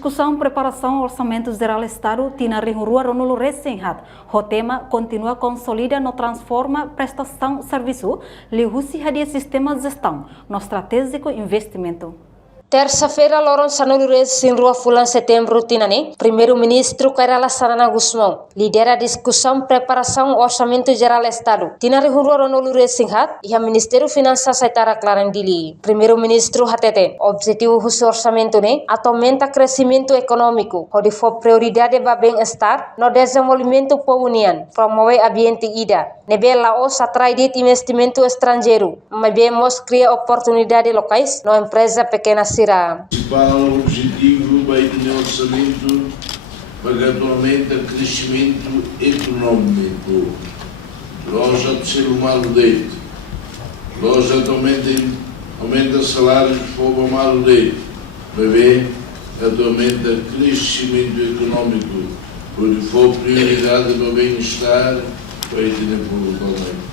discussão preparação orçamento geral Estado tina rua Ronolo Resenhat. O tema continua consolida no transforma prestação serviço, lihusi hadia sistema gestão no estratégico investimento. Terça-feira, Loron Sanolures, em Rua Fulan, setembro, Tinane, primeiro-ministro Kairala Sarana Gusmão, lidera a discussão preparação orçamento geral Estado. Tinari Rua Ronolures Singhat, e a Ministério Finanças Saitara Clarandili. Primeiro-ministro Hatete, objetivo do orçamento, né? Aumenta crescimento econômico, onde for prioridade para bem-estar no desenvolvimento da União, promover ambiente ida. Nebe Laos atrai investimento estrangeiro, mas vemos criar oportunidades locais na empresa pequena. O principal objetivo vai do orçamento para atualmente o crescimento econômico. Nós já ser o malo dele. Nós já aumenta salários de forma malo dele. Mas atualmente o crescimento econômico, onde for prioridade para o bem-estar, vai ter atualmente.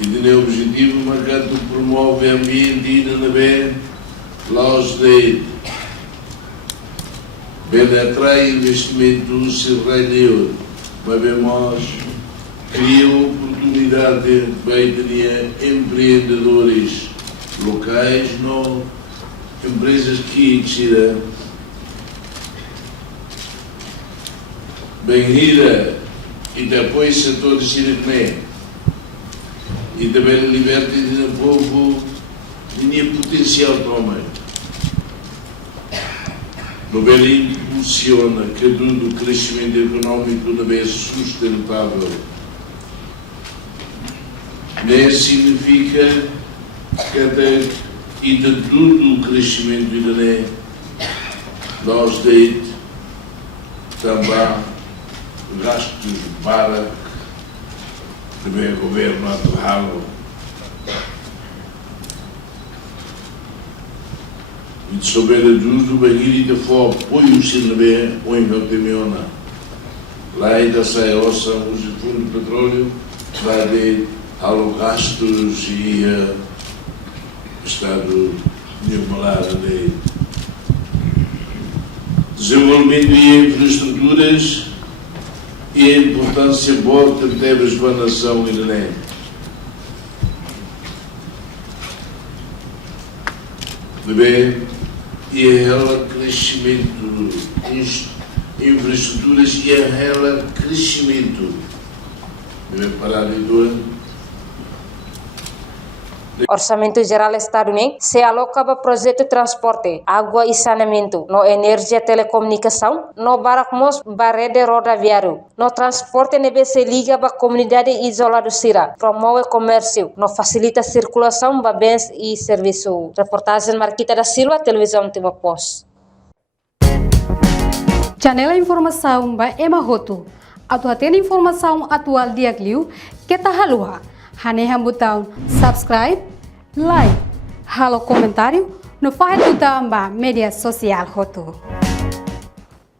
E o objetivo marcado promove o ambiente e laos de bem atrai investimento se raideou, mas vemos cria oportunidade para empreendedores locais, no empresas que tiram bem ira e depois setores de e também liberta o povo de potencial também. Não bem impulsiona que tudo o crescimento econômico não é sustentável. Nem significa que até e de tudo o crescimento ainda é nós de também gastos para também o governo atual e de souber a justo bagir de for apoio sinebe o envolvimento lá e da saiosa os fundos de petróleo lá de gastos e estado neumalar de desenvolvimento e infraestruturas e a importância boa que teve para a nação iraniana. E ela crescimento, infraestruturas e ela crescimento. Deve parar de doer. Orçamento Geral Estado se aloca para projeto de transporte, água e saneamento, no energia e telecomunicação, no baracmos para rede rodoviário, no transporte se liga para a comunidade isolada Sira, promove comércio, no facilita a circulação para bens e serviços. Reportagem Marquita da Silva, Televisão Timor Post. Janela informação ba Emma Roto. Atual informação atual dia Gliu, que tá halua. Haneha botão subscribe, like, halo comentário no faixa do media social Roto.